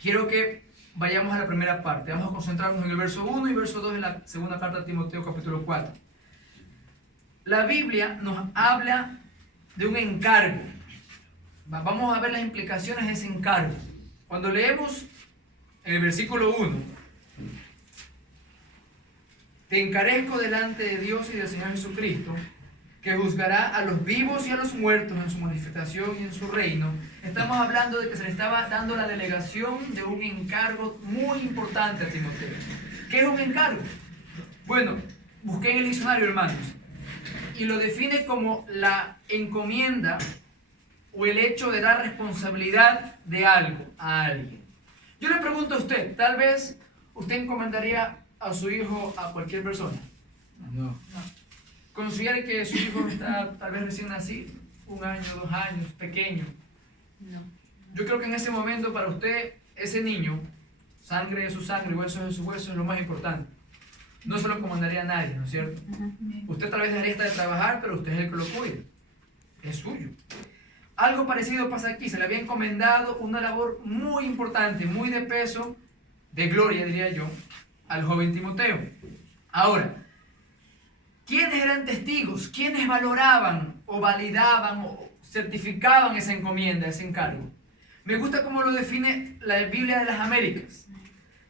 quiero que vayamos a la primera parte. Vamos a concentrarnos en el verso 1 y verso 2 de la segunda carta de Timoteo, capítulo 4. La Biblia nos habla de un encargo. Vamos a ver las implicaciones de ese encargo. Cuando leemos en el versículo 1, te encarezco delante de Dios y del Señor Jesucristo, que juzgará a los vivos y a los muertos en su manifestación y en su reino. Estamos hablando de que se le estaba dando la delegación de un encargo muy importante a Timoteo. ¿Qué es un encargo? Bueno, busqué en el diccionario, hermanos, y lo define como la encomienda o el hecho de dar responsabilidad de algo a alguien. Yo le pregunto a usted, tal vez usted encomendaría a su hijo a cualquier persona. No. Considere que su hijo está tal vez recién nacido, 1 año, 2 años, pequeño. No. Yo creo que en ese momento para usted, ese niño, sangre de su sangre, huesos de su hueso, es lo más importante. No se lo encomendaría a nadie, ¿no es cierto? Usted tal vez dejaría de trabajar, pero usted es el que lo cuida. Es suyo. Algo parecido pasa aquí. Se le había encomendado una labor muy importante, muy de peso, de gloria, diría yo, al joven Timoteo. Ahora, ¿quiénes eran testigos? ¿Quiénes valoraban o validaban o certificaban esa encomienda, ese encargo? Me gusta cómo lo define la Biblia de las Américas.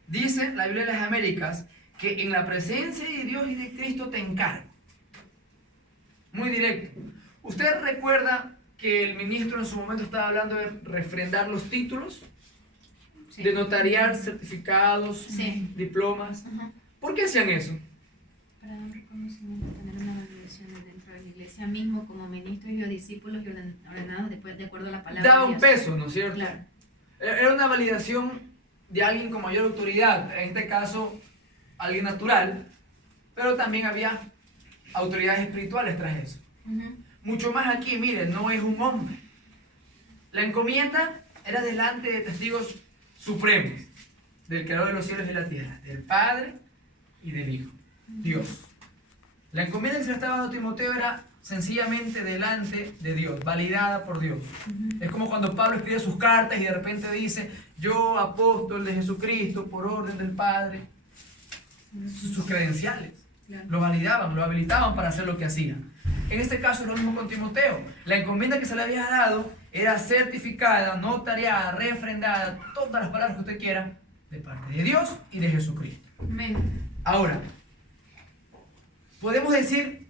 Dice la Biblia de las Américas que en la presencia de Dios y de Cristo te encargo. Muy directo. ¿Usted recuerda que el ministro en su momento estaba hablando de refrendar los títulos? Sí. De notariar certificados, sí, diplomas. ¿Por qué hacían eso? Para un reconocimiento, tener una validación dentro de la iglesia mismo como ministros y discípulos y ordenados después de acuerdo a la palabra. Da un peso, ¿no es cierto? Claro. Era una validación de alguien con mayor autoridad, en este caso alguien natural, pero también había autoridades espirituales tras eso. Mucho más aquí, miren, no es un hombre. La encomienda era delante de testigos supremos, del creador de los cielos y de la tierra, del Padre y del Hijo, Dios. La encomienda que se le estaba dando a Timoteo era sencillamente delante de Dios, validada por Dios. Es como cuando Pablo escribe sus cartas y de repente dice, yo apóstol de Jesucristo por orden del Padre. Sus credenciales, claro, lo validaban, lo habilitaban para hacer lo que hacían. En este caso es lo mismo con Timoteo. La encomienda que se le había dado era certificada, notariada, refrendada, todas las palabras que usted quiera, de parte de Dios y de Jesucristo. Amén. Ahora, podemos decir,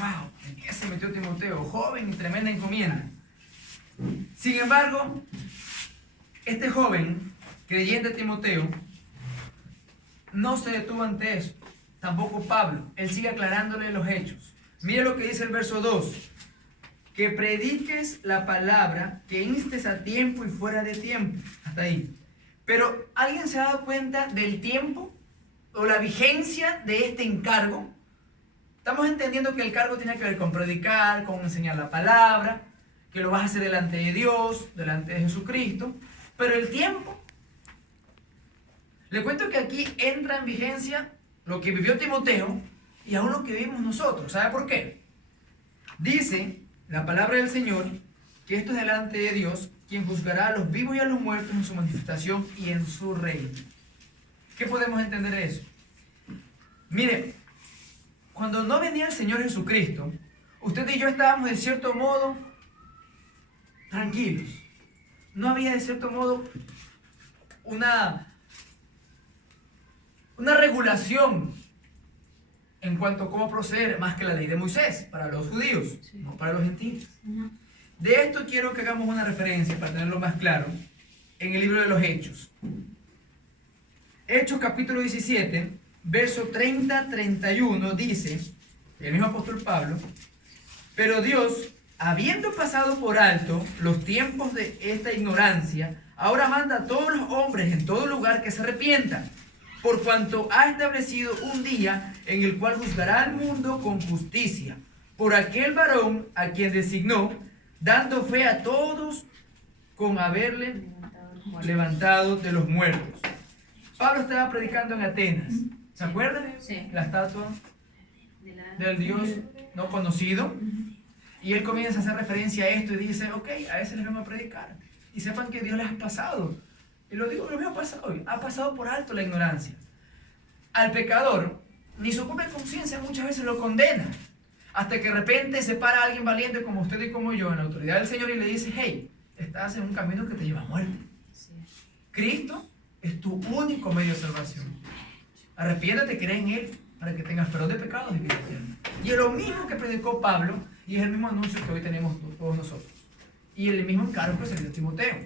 wow, ¿en qué se metió Timoteo? Joven y tremenda encomienda. Sin embargo, este joven, creyente Timoteo, no se detuvo ante eso. Tampoco Pablo. Él sigue aclarándole los hechos. Mira lo que dice el verso 2. Que prediques la palabra, que instes a tiempo y fuera de tiempo. Hasta ahí. Pero, ¿alguien se ha dado cuenta del tiempo o la vigencia de este encargo? Estamos entendiendo que el cargo tiene que ver con predicar, con enseñar la palabra, que lo vas a hacer delante de Dios, delante de Jesucristo. Pero el tiempo, le cuento que aquí entra en vigencia lo que vivió Timoteo y aún lo que vivimos nosotros. ¿Sabe por qué? Dice la palabra del Señor que esto es delante de Dios, quien juzgará a los vivos y a los muertos en su manifestación y en su reino. ¿Qué podemos entender de eso? Mire, cuando no venía el Señor Jesucristo, usted y yo estábamos de cierto modo tranquilos. No había de cierto modo una regulación en cuanto a cómo proceder, más que la ley de Moisés para los judíos, sí, no para los gentiles. De esto quiero que hagamos una referencia para tenerlo más claro en el libro de los Hechos. Hechos capítulo 17, verso 30-31 dice, el mismo apóstol Pablo, pero Dios, habiendo pasado por alto los tiempos de esta ignorancia, ahora manda a todos los hombres en todo lugar que se arrepientan, por cuanto ha establecido un día en el cual juzgará al mundo con justicia, por aquel varón a quien designó, dando fe a todos con haberle levantado de los muertos. Pablo estaba predicando en Atenas. ¿Se acuerdan? Sí. La estatua del Dios no conocido. Y él comienza a hacer referencia a esto y dice, ok, a ese les vamos a predicar. Y sepan que Dios les ha pasado y lo digo, lo mismo pasa hoy, ha pasado por alto la ignorancia. Al pecador, ni su propia conciencia muchas veces lo condena, hasta que de repente se para alguien valiente como usted y como yo en la autoridad del Señor y le dice, hey, estás en un camino que te lleva a muerte. Cristo es tu único medio de salvación. Arrepiéntate, cree en Él para que tengas perdón de pecados y vida eterna. Y es lo mismo que predicó Pablo y es el mismo anuncio que hoy tenemos todos nosotros. Y el mismo encargo que se dio a Timoteo.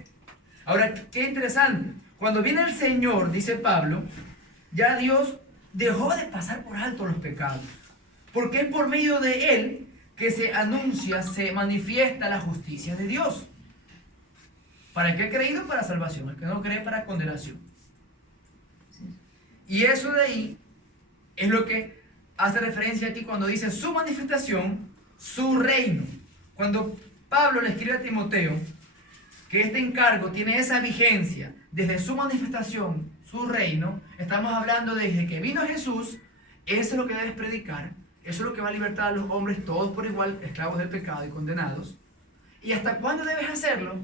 Ahora, qué interesante. Cuando viene el Señor, dice Pablo, ya Dios dejó de pasar por alto los pecados. Porque es por medio de Él que se anuncia, se manifiesta la justicia de Dios. Para el que ha creído, para salvación. El que no cree, para condenación. Y eso de ahí es lo que hace referencia aquí cuando dice su manifestación, su reino. Cuando Pablo le escribe a Timoteo que este encargo tiene esa vigencia desde su manifestación, su reino, estamos hablando desde que vino Jesús, eso es lo que debes predicar, eso es lo que va a libertar a los hombres todos por igual, esclavos del pecado y condenados. ¿Y hasta cuándo debes hacerlo?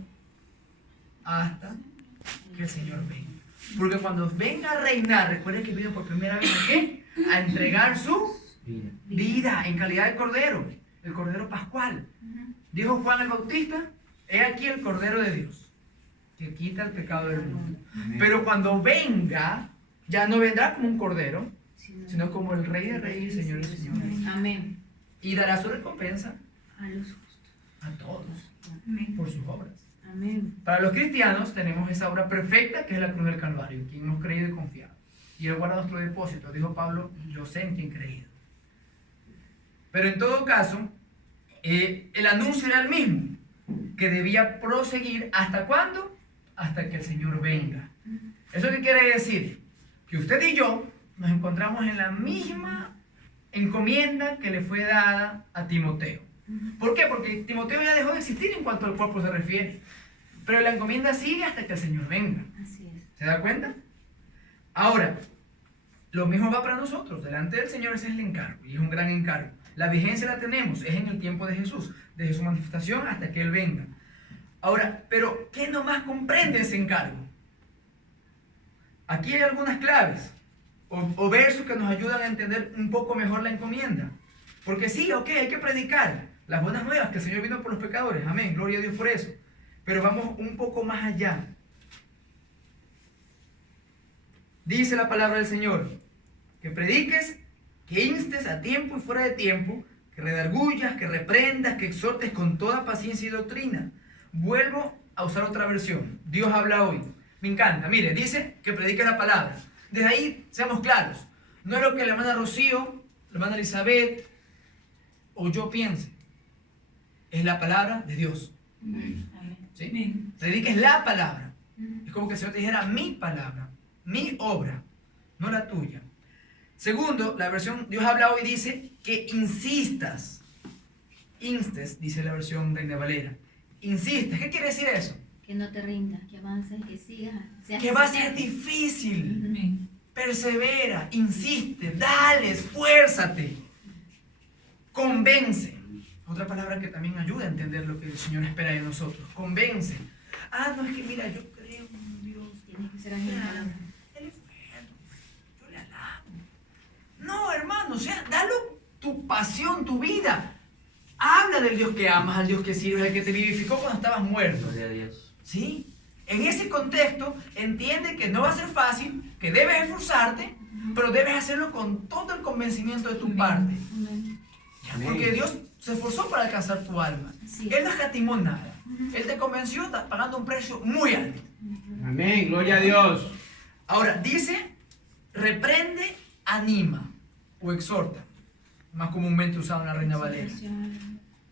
Hasta que el Señor venga. Porque cuando venga a reinar, recuerden que vino por primera vez ¿a qué? A entregar su vida en calidad de cordero, el cordero pascual. Dijo Juan el Bautista, he aquí el cordero de Dios, que quita el pecado del mundo. Pero cuando venga, ya no vendrá como un cordero, sino como el Rey de Reyes y Señor de Señores. Amén. Y dará su recompensa A los justos. a todos por sus obras. Amén. Para los cristianos tenemos esa obra perfecta que es la cruz del Calvario, quien hemos creído y confiado. Y Él guarda nuestro depósito, dijo Pablo, yo sé en quién he creído. Pero en todo caso, el anuncio era el mismo, que debía proseguir ¿hasta cuándo? Hasta que el Señor venga. ¿Eso qué quiere decir? Que usted y yo nos encontramos en la misma encomienda que le fue dada a Timoteo. ¿Por qué? Porque Timoteo ya dejó de existir en cuanto al cuerpo se refiere. Pero la encomienda sigue hasta que el Señor venga. Así es. ¿Se da cuenta? Ahora, lo mismo va para nosotros. Delante del Señor ese es el encargo. Y es un gran encargo. La vigencia la tenemos. Es en el tiempo de Jesús. Desde su manifestación hasta que Él venga. Ahora, pero ¿qué nomás comprende ese encargo? Aquí hay algunas claves. O versos que nos ayudan a entender un poco mejor la encomienda. Porque sí, ok, hay que predicar las buenas nuevas, que el Señor vino por los pecadores. Amén, gloria a Dios por eso. Pero vamos un poco más allá. Dice la palabra del Señor, que prediques, que instes a tiempo y fuera de tiempo, que redargullas, que reprendas, que exhortes con toda paciencia y doctrina. Vuelvo a usar otra versión. Dios habla hoy. Me encanta. Mire, dice que predique la palabra. Desde ahí, seamos claros. No es lo que la hermana Rocío, la hermana Elizabeth o yo piense. Es la palabra de Dios. ¿Sí? Prediques la palabra. Es como que el Señor te dijera mi palabra, mi obra, no la tuya. Segundo, la versión Dios habla hoy dice que insistas. Instes, dice la versión Reina Valera. Insistas. ¿Qué quiere decir eso? Que no te rindas, que avances, que sigas. Que va a ser difícil. Persevera, insiste, dale, esfuérzate. Convence. Otra palabra que también ayuda a entender lo que el Señor espera de nosotros. Convence. Ah, no, es que mira, yo creo en Dios. Tienes que ser ágil en palabra. Él es bueno. Yo le alabo. No, hermano, o sea, dale tu pasión, tu vida. Habla del Dios que amas, al Dios que sirves, al que te vivificó cuando estabas muerto. Gloria a Dios. ¿Sí? En ese contexto, entiende que no va a ser fácil, que debes esforzarte, pero debes hacerlo con todo el convencimiento de tu parte. Porque Dios se esforzó para alcanzar tu alma. Sí. Él no escatimó nada. Él te convenció pagando un precio muy alto. Amén, gloria a Dios. Ahora, dice, reprende, anima o exhorta. Más comúnmente usado en la Reina Valera.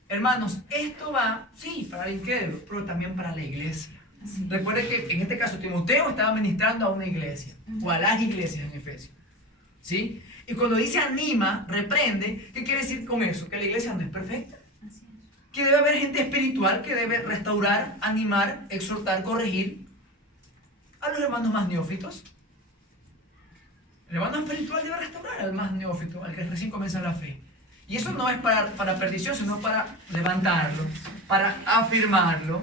Hermanos, esto va, sí, para el incrédulo, pero también para la iglesia. Recuerden que en este caso Timoteo estaba ministrando a una iglesia, o a las iglesias en Efesios. ¿Sí? Y cuando dice anima, reprende, ¿qué quiere decir con eso? Que la iglesia no es perfecta. Que debe haber gente espiritual que debe restaurar, animar, exhortar, corregir a los hermanos más neófitos. El hermano espiritual debe restaurar al más neófito, al que recién comienza la fe. Y eso no es para perdición, sino para levantarlo, para afirmarlo.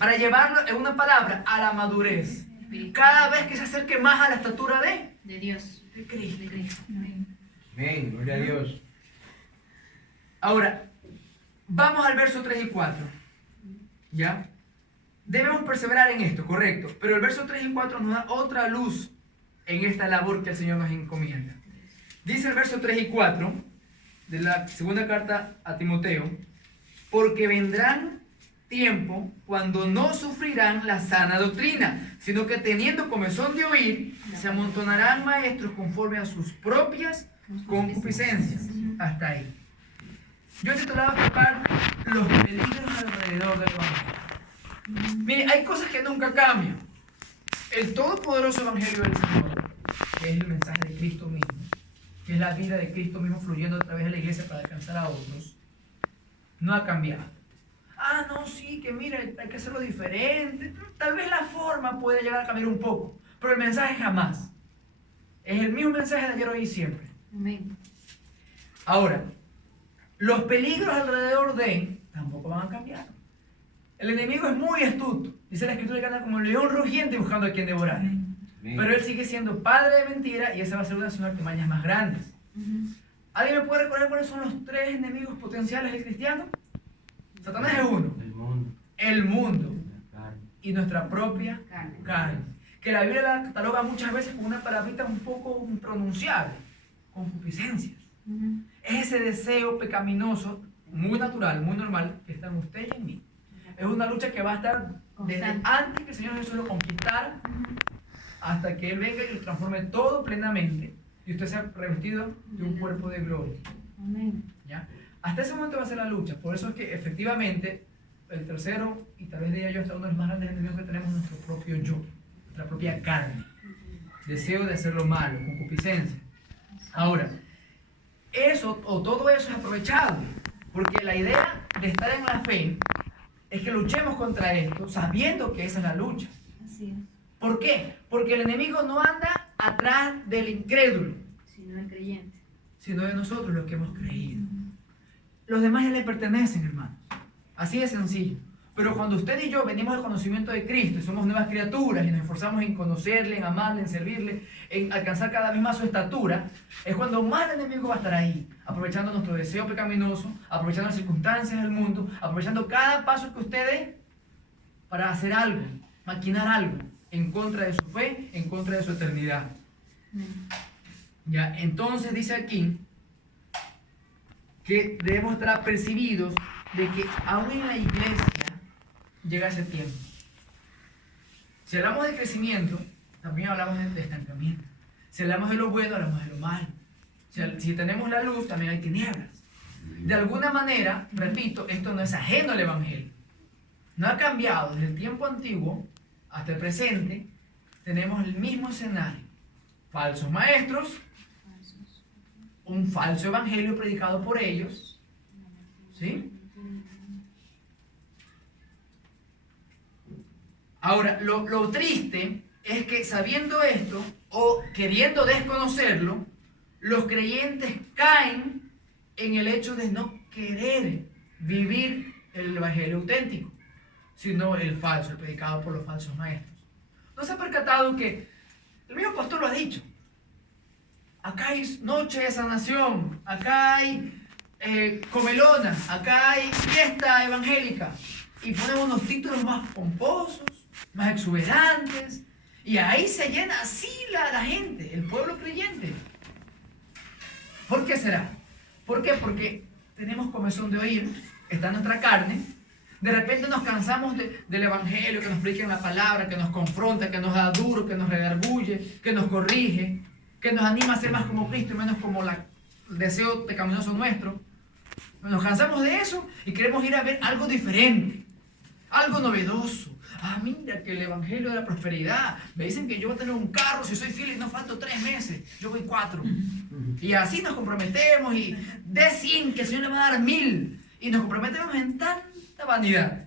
para llevarlo, en una palabra, a la madurez. Cada vez que se acerque más a la estatura de Dios, de Cristo. de Cristo. Amén. Gloria a Dios. Ahora, vamos al verso 3 y 4. ¿Ya? Debemos perseverar en esto, correcto. Pero el verso 3 y 4 nos da otra luz en esta labor que el Señor nos encomienda. Dice el verso 3 y 4 de la segunda carta a Timoteo: porque vendrán tiempo cuando no sufrirán la sana doctrina, sino que teniendo comezón de oír, se amontonarán maestros conforme a sus propias concupiscencias. Hasta ahí. Yo he titulado esta parte los peligros alrededor del Evangelio. Mire, hay cosas que nunca cambian. El todopoderoso Evangelio del Señor, que es el mensaje de Cristo mismo, que es la vida de Cristo mismo fluyendo a través de la iglesia para alcanzar a otros, no ha cambiado. Ah, no, sí, que mira, hay que hacerlo diferente. Tal vez la forma puede llegar a cambiar un poco, pero el mensaje jamás. Es el mismo mensaje de ayer, hoy y siempre. Amén. Ahora, los peligros alrededor de tampoco van a cambiar. El enemigo es muy astuto. Dice la Escritura que anda como un león rugiente buscando a quien devorar. Amén. Pero él sigue siendo padre de mentira y esa va a ser una de sus artimañas más grandes. ¿Alguien me puede recordar cuáles son los tres enemigos potenciales del cristiano? Satanás es uno. El mundo. Y nuestra propia carne. Que la Biblia la cataloga muchas veces con una palabrita un poco impronunciable. Concupiscencias. Es ese deseo pecaminoso, muy natural, muy normal, que está en usted y en mí. Es una lucha que va a estar desde antes que el Señor Jesús lo conquistara hasta que Él venga y lo transforme todo plenamente y usted sea revestido de un cuerpo de gloria. Amén. ¿Ya? Hasta ese momento va a ser la lucha. Por eso es que efectivamente el tercero, y tal vez diría yo, hasta uno de los más grandes enemigos que tenemos, nuestro propio yo, nuestra propia carne. Deseo de hacer lo malo, concupiscencia. Ahora, eso o todo eso es aprovechado, porque la idea de estar en la fe es que luchemos contra esto sabiendo que esa es la lucha. Así es. ¿Por qué? Porque el enemigo no anda atrás del incrédulo, Sino el creyente. sino de nosotros los que hemos creído. Los demás ya le pertenecen, hermanos. Así de sencillo. Pero cuando usted y yo venimos al conocimiento de Cristo y somos nuevas criaturas y nos esforzamos en conocerle, en amarle, en servirle, en alcanzar cada vez más su estatura, es cuando más el enemigo va a estar ahí, aprovechando nuestro deseo pecaminoso, aprovechando las circunstancias del mundo, aprovechando cada paso que usted dé para hacer algo, maquinar algo en contra de su fe, en contra de su eternidad. Ya, entonces dice aquí que debemos estar apercibidos de que aún en la iglesia llega ese tiempo. Si hablamos de crecimiento, también hablamos de estancamiento. Si hablamos de lo bueno, hablamos de lo malo. Si tenemos la luz, también hay tinieblas. De alguna manera, repito, esto no es ajeno al Evangelio. No ha cambiado desde el tiempo antiguo hasta el presente. Tenemos el mismo escenario. Falsos maestros, un falso evangelio predicado por ellos. ¿Sí? Ahora, lo triste es que sabiendo esto o queriendo desconocerlo, los creyentes caen en el hecho de no querer vivir el evangelio auténtico, sino el falso, el predicado por los falsos maestros. ¿No se ha percatado que el mismo pastor lo ha dicho? Acá hay noche de sanación, acá hay comelona, acá hay fiesta evangélica, y ponen unos títulos más pomposos, más exuberantes, y ahí se llena así la gente, el pueblo creyente. ¿Por qué será? ¿Por qué? Porque tenemos comezón de oír, está en nuestra carne. De repente nos cansamos del evangelio, que nos prediquen la palabra, que nos confronta, que nos da duro, que nos redarguye, que nos corrige, que nos anima a ser más como Cristo y menos como el deseo pecaminoso nuestro. Nos cansamos de eso y queremos ir a ver algo diferente, algo novedoso. Ah, mira, que el evangelio de la prosperidad. Me dicen que yo voy a tener un carro si soy fiel y no falto 3 meses. Yo voy 4. Y así nos comprometemos y de 100 que el Señor le va a dar 1000. Y nos comprometemos en tanta vanidad,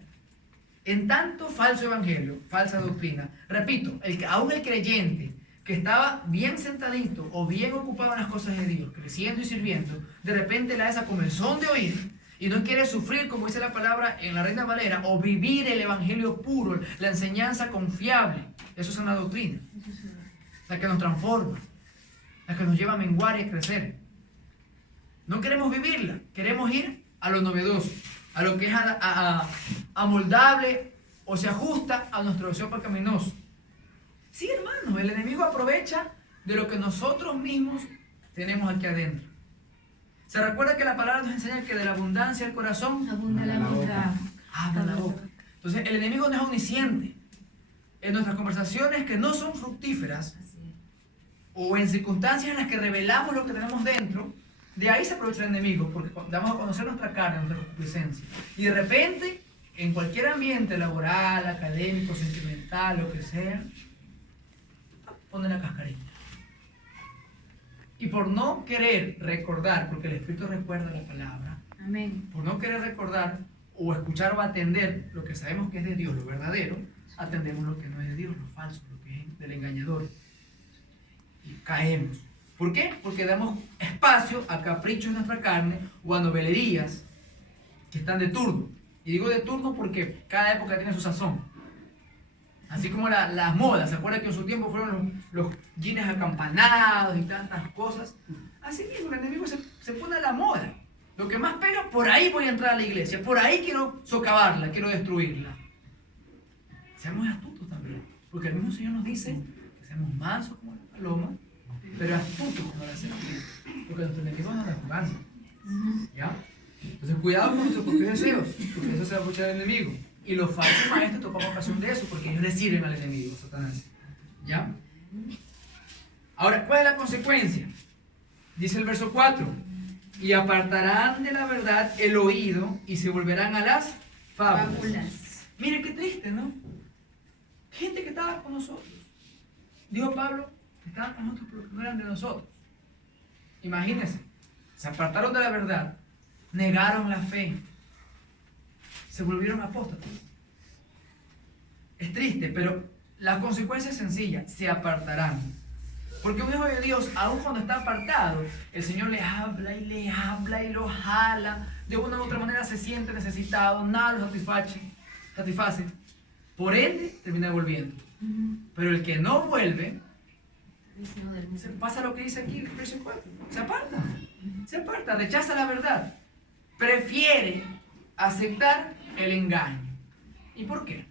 en tanto falso evangelio, falsa doctrina. Repito, aún el creyente que estaba bien sentadito o bien ocupado en las cosas de Dios, creciendo y sirviendo, de repente le da esa comezón de oír y no quiere sufrir, como dice la palabra en la Reina Valera, o vivir el evangelio puro, la enseñanza confiable, eso es una doctrina, la que nos transforma, la que nos lleva a menguar y a crecer. No queremos vivirla, queremos ir a lo novedoso, a lo que es amoldable o se ajusta a nuestro deseo pecaminoso. Sí, hermanos, el enemigo aprovecha de lo que nosotros mismos tenemos aquí adentro. ¿Se recuerda que la palabra nos enseña que de la abundancia del corazón Abunda la boca. habla la boca? Entonces, el enemigo no es omnisciente. En nuestras conversaciones que no son fructíferas, Así es. o en circunstancias en las que revelamos lo que tenemos dentro, de ahí se aprovecha el enemigo, porque damos a conocer nuestra carne, nuestra concupiscencia. Y de repente, en cualquier ambiente laboral, académico, sentimental, lo que sea, pone la cascarita. Y por no querer recordar, porque el Espíritu recuerda la palabra, Amén. por no querer recordar o escuchar o atender lo que sabemos que es de Dios, lo verdadero, atendemos lo que no es de Dios, lo falso, lo que es del engañador. Y caemos. ¿Por qué? Porque damos espacio a caprichos de nuestra carne o a novelerías que están de turno. Y digo de turno porque cada época tiene su sazón. Así como las modas, ¿se acuerdan que en su tiempo fueron los jeans acampanados y tantas cosas? Así mismo el enemigo se pone a la moda. Lo que más pega, por ahí voy a entrar a la iglesia, por ahí quiero socavarla, quiero destruirla. Seamos astutos también, porque el mismo Señor nos dice que seamos mansos como la paloma, pero astutos como la serpiente, porque nuestro enemigo nos está jugando. ¿Ya? Entonces cuidado con nuestros propios deseos, porque eso se va a aprovechar el enemigo. Y los falsos maestros toman ocasión de eso, porque ellos le sirven al enemigo, Satanás. ¿Ya? Ahora, ¿cuál es la consecuencia? Dice el verso 4. Y apartarán de la verdad el oído y se volverán a las fábulas. Fábulas. Mire qué triste, ¿no? Gente que estaba con nosotros. Dijo Pablo que estaban con nosotros pero que no eran de nosotros. Imagínense, se apartaron de la verdad, negaron la fe, se volvieron apóstatas. Es triste, pero la consecuencia es sencilla, se apartarán. Porque un hijo de Dios, aun cuando está apartado, el Señor le habla y lo jala, de una u otra manera se siente necesitado, nada lo satisface. Por ende, termina volviendo. Pero el que no vuelve, se pasa lo que dice aquí en el verso 4, se aparta, rechaza la verdad, prefiere aceptar el engaño. ¿Y por qué?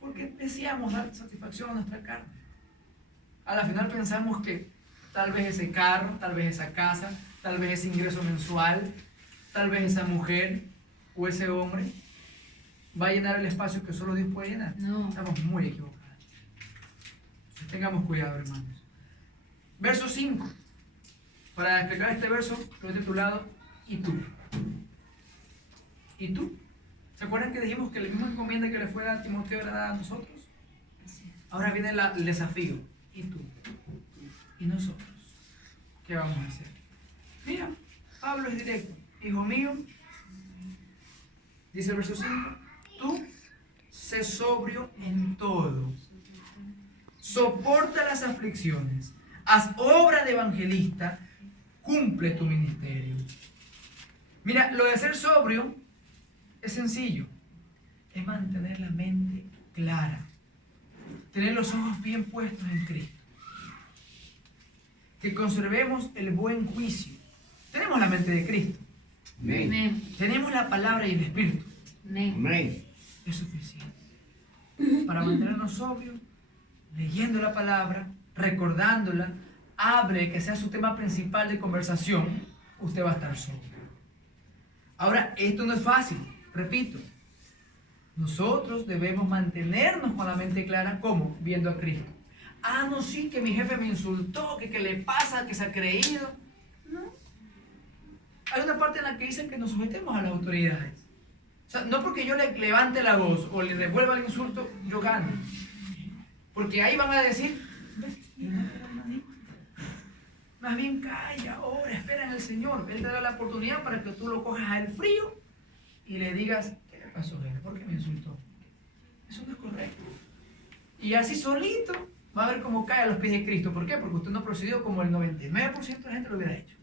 Porque deseamos dar satisfacción a nuestra carne. A la final pensamos que tal vez ese carro, tal vez esa casa, tal vez ese ingreso mensual, tal vez esa mujer o ese hombre va a llenar el espacio que solo Dios puede llenar. No. Estamos muy equivocados. Entonces, tengamos cuidado, hermanos. Verso 5. Para explicar este verso, lo he titulado ¿Y tú? ¿Y tú? ¿Se acuerdan que dijimos que la misma encomienda que le fue a Timoteo era dada a nosotros? Ahora viene el desafío. ¿Y tú? ¿Y nosotros? ¿Qué vamos a hacer? Mira, Pablo es directo. Hijo mío, dice el verso 5, tú sé sobrio en todo. Soporta las aflicciones. Haz obra de evangelista. Cumple tu ministerio. Mira, lo de ser sobrio es sencillo. Es mantener la mente clara. Tener los ojos bien puestos en Cristo. Que conservemos el buen juicio. Tenemos la mente de Cristo. Amén. Amén. Tenemos la palabra y el Espíritu. Amén. Amén. Es suficiente. Para mantenernos sobrios, leyendo la palabra, recordándola, hable que sea su tema principal de conversación, usted va a estar sobrio. Ahora, esto no es fácil, repito. Nosotros debemos mantenernos con la mente clara, ¿cómo? Viendo a Cristo. Ah, no, sí, que mi jefe me insultó, que le pasa, que se ha creído. No. Hay una parte en la que dice que nos sometemos a las autoridades. O sea, no porque yo le levante la voz o le devuelva el insulto, yo gano. Porque ahí van a decir, "¿Ves? Y no te dan nadie". Más bien calla, ora, espera en el Señor. Él te da la oportunidad para que tú lo cojas al frío y le digas, ¿qué le pasó, jefe? ¿Por qué me insultó? Eso no es correcto. Y así solito va a ver cómo cae a los pies de Cristo. ¿Por qué? Porque usted no procedió como el 99% de la gente lo hubiera hecho.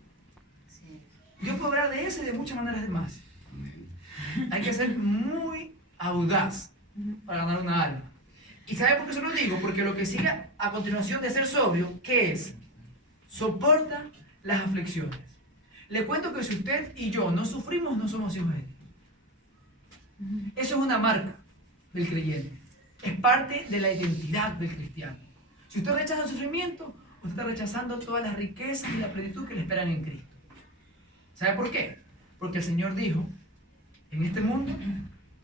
Sí. Dios puede obrar de esa y de muchas maneras más. Hay que ser muy audaz para ganar una alma. ¿Y sabe por qué se lo digo? Porque lo que sigue a continuación de ser sobrio, ¿qué es? Soporta las aflicciones. Le cuento que si usted y yo no sufrimos, no somos hijos de Dios. Eso es una marca del creyente. Es parte de la identidad del cristiano. Si usted rechaza el sufrimiento, usted está rechazando todas las riquezas y la plenitud que le esperan en Cristo. ¿Sabe por qué? Porque el Señor dijo, en este mundo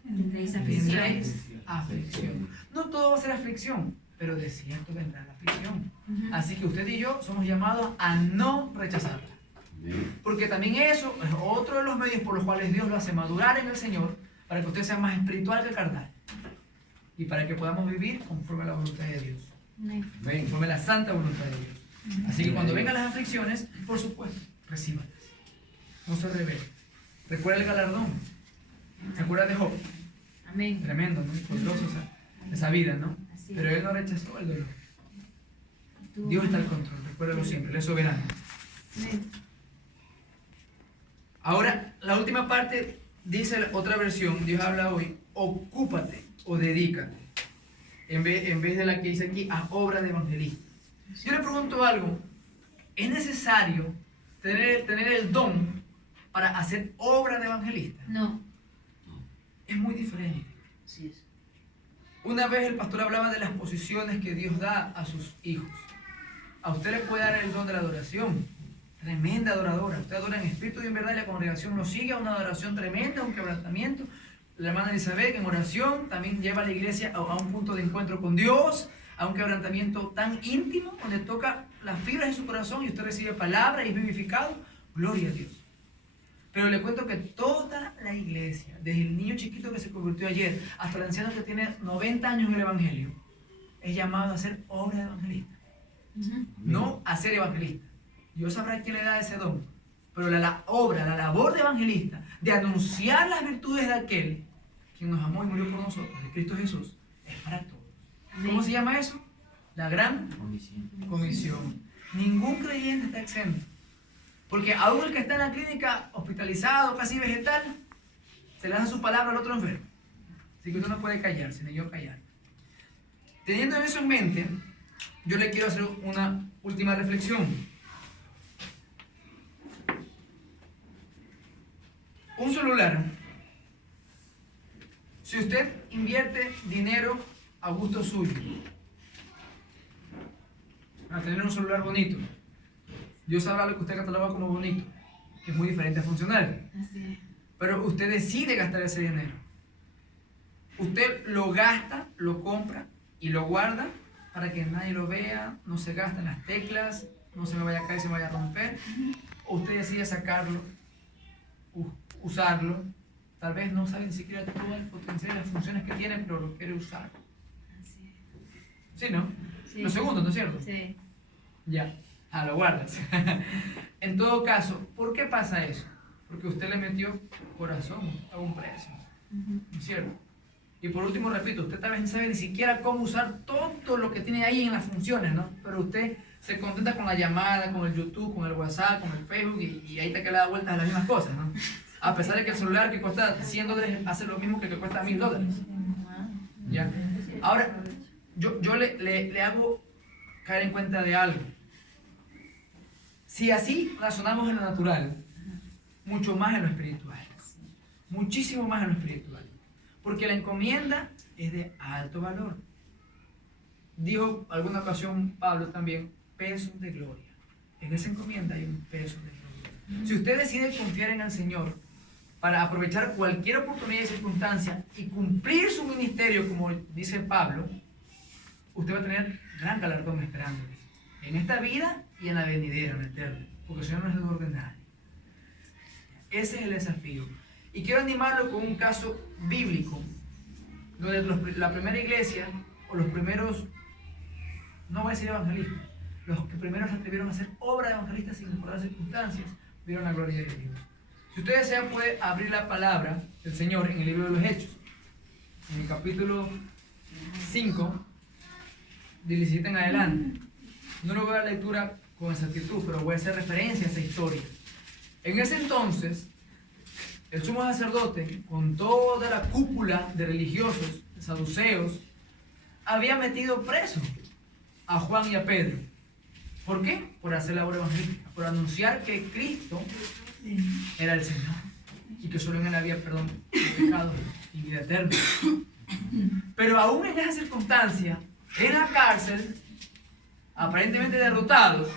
Tendréis tendréis aflicción. No todo va a ser aflicción, pero de cierto vendrá la aflicción. Así que usted y yo somos llamados a no rechazarla. Porque también eso es otro de los medios por los cuales Dios lo hace madurar en el Señor, para que usted sea más espiritual que carnal. Y para que podamos vivir conforme a la voluntad de Dios. Conforme a la santa voluntad de Dios. Así que cuando vengan las aflicciones, por supuesto, recíbanlas. No se rebelen. Recuerda el galardón. ¿Se acuerda de Job? Amén. Tremendo, ¿no? Poderoso esa vida, ¿no? Así Pero es. él no rechazó el dolor. Dios está al control, recuérdalo siempre, Él es soberano. Amén. Ahora, la última parte dice la otra versión, Dios habla hoy, ocúpate o dedícate, en vez de la que dice aquí, a obra de evangelista. Yo le pregunto algo, ¿es necesario tener el don para hacer obra de evangelista? No. Es muy diferente. Así es. Una vez el pastor hablaba de las posiciones que Dios da a sus hijos. A usted le puede dar el don de la adoración. Tremenda adoradora. Usted adora en espíritu y en verdad y la congregación lo sigue a una adoración tremenda, un quebrantamiento. La hermana Elizabeth en oración también lleva a la iglesia a un punto de encuentro con Dios, a un quebrantamiento tan íntimo donde toca las fibras de su corazón y usted recibe palabra y es vivificado. Gloria a Dios. Pero le cuento que toda la iglesia, desde el niño chiquito que se convirtió ayer hasta el anciano que tiene 90 años en el evangelio, es llamado a hacer obra de evangelista. No a ser evangelista. Dios sabrá quién le da ese don. Pero la obra, la labor de evangelista, de anunciar las virtudes de aquel quien nos amó y murió por nosotros, de Cristo Jesús, es para todos. ¿Cómo se llama eso? La gran comisión. Ningún creyente está exento. Porque aún el que está en la clínica hospitalizado, casi vegetal, se le da su palabra al otro enfermo. Así que usted no puede callarse, ni yo callar. Teniendo eso en mente, yo le quiero hacer una última reflexión. Un celular. Si usted invierte dinero a gusto suyo, para tener un celular bonito, Dios sabrá lo que usted cataloga como bonito, que es muy diferente a funcional. Así es. Pero usted decide gastar ese dinero. Usted lo gasta, lo compra y lo guarda para que nadie lo vea, no se gasten las teclas, no se me vaya a caer, se me vaya a romper. O usted decide sacarlo, usarlo. Tal vez no sabe ni siquiera todo el potencial y las funciones que tiene, pero lo quiere usar. Así es. ¿Sí, no? Sí. Los segundos, ¿no es cierto? Sí. Ya. Lo guardas. En todo caso, ¿por qué pasa eso? Porque usted le metió corazón a un precio. ¿No es cierto? Y por último, repito, usted tal vez no sabe ni siquiera cómo usar todo lo que tiene ahí en las funciones, ¿no? Pero usted se contenta con la llamada, con el YouTube, con el WhatsApp, con el Facebook y ahí está que le da vueltas a las mismas cosas, ¿no? A pesar de que el celular que cuesta $100 hace lo mismo que el que cuesta $1000. ¿Ya? Ahora, yo le hago caer en cuenta de algo. Si así razonamos en lo natural, mucho más en lo espiritual. Muchísimo más en lo espiritual. Porque la encomienda es de alto valor. Dijo alguna ocasión Pablo también, peso de gloria. En esa encomienda hay un peso de gloria. Si usted decide confiar en el Señor para aprovechar cualquier oportunidad y circunstancia y cumplir su ministerio, como dice Pablo, usted va a tener gran galardón esperándole. En esta vida y en la venidera, en la eterna. Porque el Señor no es deudor de nadie. Ese es el desafío. Y quiero animarlo con un caso bíblico, donde la primera iglesia, o los primeros, no voy a decir evangelistas, los que primero se atrevieron a hacer obra de evangelistas sin importar circunstancias, vieron la gloria de Dios. Si usted desea, puede abrir la palabra del Señor en el libro de los Hechos, en el capítulo 5, del 17 en adelante. No lo voy a dar lectura con exactitud, pero voy a hacer referencia a esa historia. En ese entonces, el sumo sacerdote, con toda la cúpula de religiosos, de saduceos, había metido preso a Juan y a Pedro. ¿Por qué? Por hacer la obra evangelística, por anunciar que Cristo era el Señor y que solo en Él había perdón de pecados y vida eterna. Pero aún en esa circunstancia, en la cárcel, aparentemente derrotados,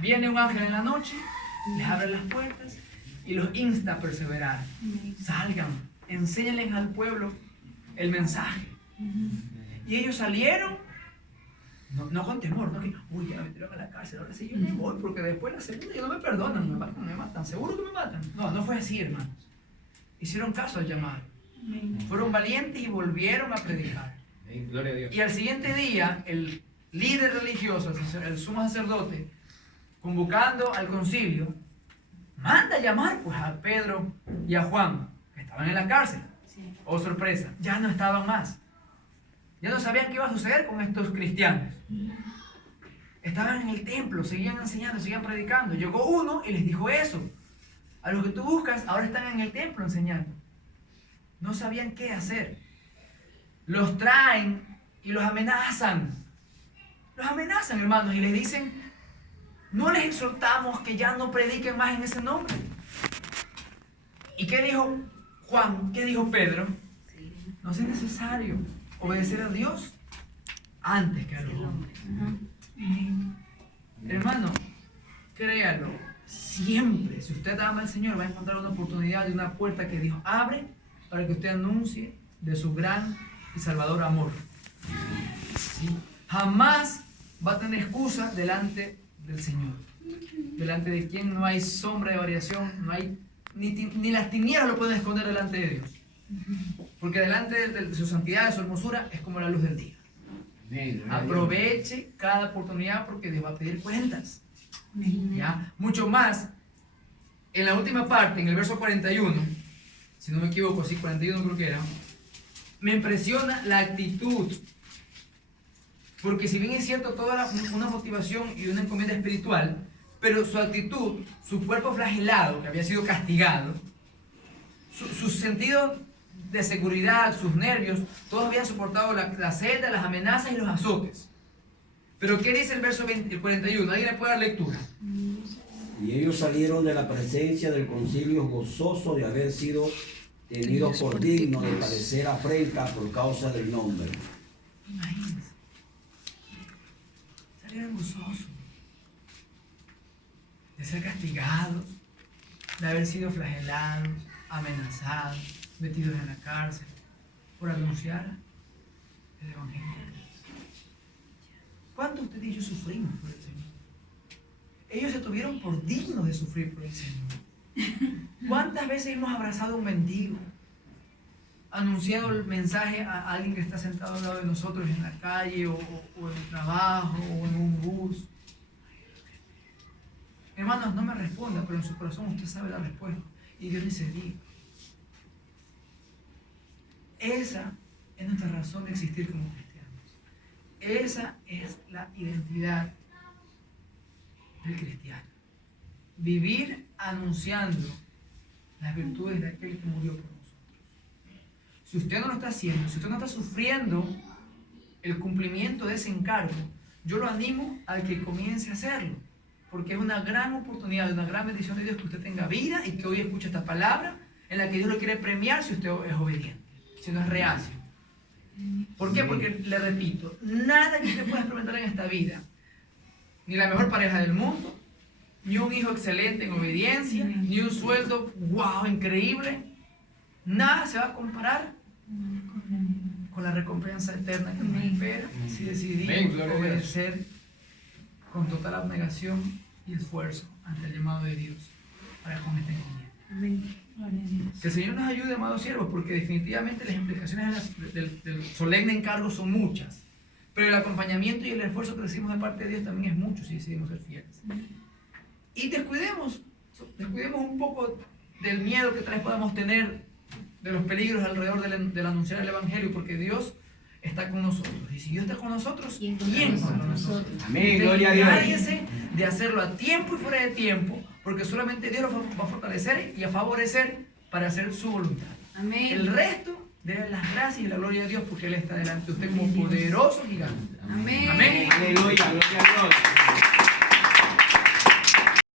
viene un ángel en la noche, les abre las puertas y los insta a perseverar. Salgan, enséñenles al pueblo el mensaje. Y ellos salieron, no con temor, no que, uy, ya me metieron a la cárcel, ahora sí yo me voy, porque después la segunda ya no me perdonan, me matan, seguro que me matan. No fue así, hermanos. Hicieron caso al llamado. Fueron valientes y volvieron a predicar. Gloria a Dios. Y al siguiente día, el líder religioso, el sumo sacerdote, convocando al concilio, manda a llamar pues a Pedro y a Juan, que estaban en la cárcel. Oh, sorpresa, ya no estaban más. Ya no sabían qué iba a suceder con estos cristianos. Estaban en el templo, seguían enseñando, seguían predicando. Llegó uno y les dijo eso. A los que tú buscas ahora están en el templo enseñando. No sabían qué hacer. Los traen y los amenazan. Los amenazan, hermanos, y les dicen, no les exhortamos que ya no prediquen más en ese nombre. ¿Y qué dijo Juan? ¿Qué dijo Pedro? No es necesario obedecer a Dios antes que a los hombres. Hermano, créalo, siempre, si usted ama al Señor, va a encontrar una oportunidad y una puerta que Dios abre para que usted anuncie de su gran y salvador amor. ¿Sí? Jamás va a tener excusa delante del Señor, delante de quien no hay sombra de variación, no hay ni las tinieblas lo pueden esconder delante de Dios, porque delante de su santidad, de su hermosura, es como la luz del día. Aproveche cada oportunidad porque Dios va a pedir cuentas. ¿Ya? Mucho más en la última parte, en el verso 41, si no me equivoco, sí, 41 creo que era, me impresiona la actitud, porque si bien es cierto toda una motivación y una encomienda espiritual, pero su actitud, su cuerpo flagelado, que había sido castigado, su sentido de seguridad, sus nervios, todos habían soportado la celda, las amenazas y los azotes. Pero ¿qué dice el verso 41? ¿Alguien le puede dar lectura? Y ellos salieron de la presencia del concilio gozosos de haber sido tenidos por dignos de padecer afrenta por causa del nombre. Imagínense. Salieron gozosos de ser castigados, de haber sido flagelados, amenazados, metidos en la cárcel por anunciar el Evangelio de Dios. ¿Cuánto usted y yo sufrimos por el Señor? Ellos se tuvieron por dignos de sufrir por el Señor. ¿Cuántas veces hemos abrazado a un mendigo, anunciado el mensaje a alguien que está sentado al lado de nosotros en la calle o en el trabajo o en un bus? Hermanos, no me responda, pero en su corazón usted sabe la respuesta. Y Dios dice, diga. Esa es nuestra razón de existir como cristianos. Esa es la identidad del cristiano. Vivir anunciando las virtudes de aquel que murió por nosotros. Si usted no lo está haciendo, si usted no está sufriendo el cumplimiento de ese encargo, yo lo animo a que comience a hacerlo, porque es una gran oportunidad, una gran bendición de Dios que usted tenga vida y que hoy escuche esta palabra en la que Dios lo quiere premiar si usted es obediente, si no es reacio. ¿Por qué? Porque, le repito, nada que usted pueda experimentar en esta vida, ni la mejor pareja del mundo, ni un hijo excelente en obediencia, ni un sueldo, wow, increíble, nada se va a comparar con la recompensa eterna que nos espera si decidimos obedecer con total abnegación y esfuerzo ante el llamado de Dios para con esta encomienda. Que el Señor nos ayude, amados siervos, porque definitivamente las implicaciones del solemne encargo son muchas, pero el acompañamiento y el esfuerzo que recibimos de parte de Dios también es mucho si decidimos ser fieles. Y descuidemos un poco del miedo que tal vez podamos tener de los peligros alrededor del anunciar el Evangelio, porque Dios está con nosotros. Y si Dios está con nosotros, ¿quién contra nosotros? Amén, gloria a Dios. Cállese de hacerlo a tiempo y fuera de tiempo, porque solamente Dios los va a fortalecer y a favorecer para hacer su voluntad. Amén. El resto debe las gracias y la gloria de Dios porque Él está delante de usted como poderoso gigante. Amén. Amén. Aleluya.